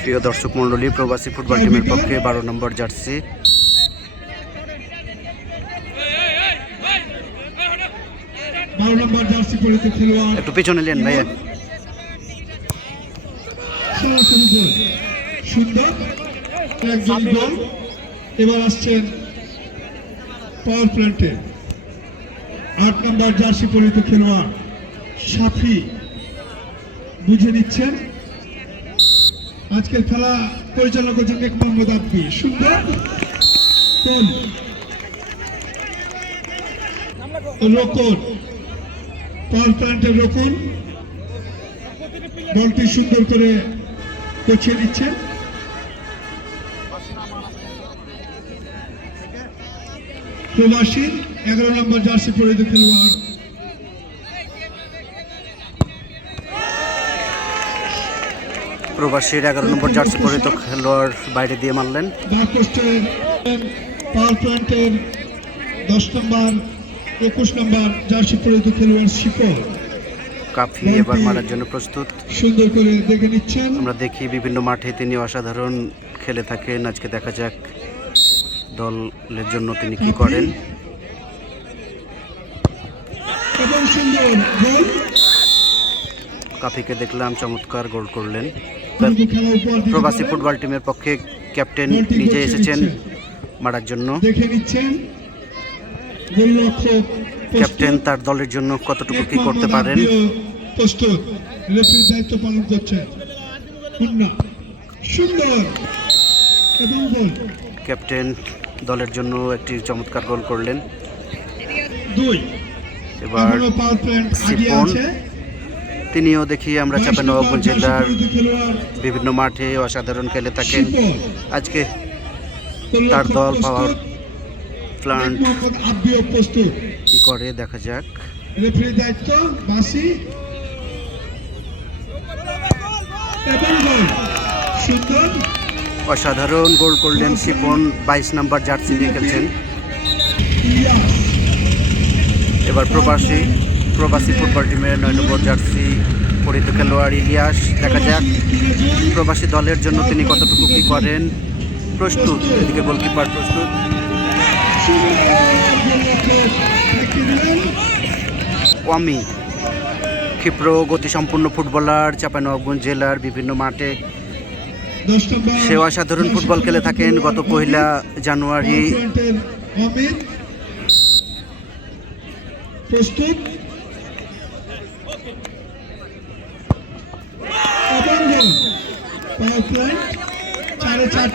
প্রিয় দর্শক মণ্ডলী, প্রবাসী ফুটবল টিমের পক্ষে 12 নম্বর জার্সি পরিহিত খেলোয়াড়, একটু পিছনে নেন ভাইয়া। সুন্দর একজন গোল। এবার আসছেন পাওয়ার প্ল্যান্টে 8 নম্বর জার্সি পরিহিত খেলোয়াড় সাফি বুঝে নিচ্ছেন। আজকের খেলা পরিচালনা করছেন নেক মোহাম্মদ আব্দি। সুন্দর রোকন, পাওয়ার প্ল্যান্টের রোকন বলটি সুন্দর করে পৌঁছে দিচ্ছেন। প্রবাসী 11 নম্বর জার্সি পরিহিত খেলোয়াড় প্রবাসীর 11 নম্বর জার্সি পরিহিত খেলোয়াড় বাইরে দিয়ে মারলেন। পাওয়ার প্ল্যান্টের 10 নম্বর 21 নম্বর জার্সি পরিহিত খেলোয়াড় শিপন কাফি এবার মারার জন্য প্রস্তুত। সুন্দর করে দেখে নিচ্ছেন। আমরা দেখি বিভিন্ন মাঠে তিনি অসাধারণ খেলে থাকেন। আজকে দেখা যাক দলের জন্য তিনি কি করেন। এবং সুন্দর গোল। কাফিকে দেখলাম চমৎকার গোল করলেন। প্রবাসী ফুটবল টিমের পক্ষে ক্যাপ্টেন নিজে এসেছেন মারার জন্য। দেখে নিচ্ছেন গোলরক্ষক ক্যাপ্টেন তার দলের জন্য কতটুকু কি করতে পারেন। প্রস্তুত, রেফারির দায়িত্ব পালন করছেন। সুন্দর এবং গোল। ক্যাপ্টেন দলের জন্য একটি চমৎকার গোল করলেন। 2 এবার শিপন, তিনিও দেখি আমরা চাঁপাইনবাবগঞ্জ জেলার বিভিন্ন মাঠে অসাধারণ খেলে থাকেন। আজকে তার দল পাওয়ার প্ল্যান্ট কি করে দেখা যাক। রেফারির দায়িত্ব বাসি এবং গোল। সুন্দর অসাধারণ গোল করলেন শিপন, 22 নম্বর জার্সি দিয়ে খেলছেন। এবার প্রবাসী ফুটবল টিমের 9 নম্বর জার্সি পরিহিত খেলোয়াড় ইলিয়াস, দেখা যাক প্রবাসী দলের জন্য তিনি কতটুকু কি করেন। প্রস্তুত, এদিকে গোলকিপার প্রস্তুত। ওয়ামি ক্ষিপ্র গতিসম্পন্ন ফুটবলার, চাঁপাইনবাবগঞ্জ জেলার বিভিন্ন মাঠে সে অসাধারণ ফুটবল খেলে থাকেন। গত 1 জানুয়ারি প্রস্তুত এবং গোল। Power plant 4-4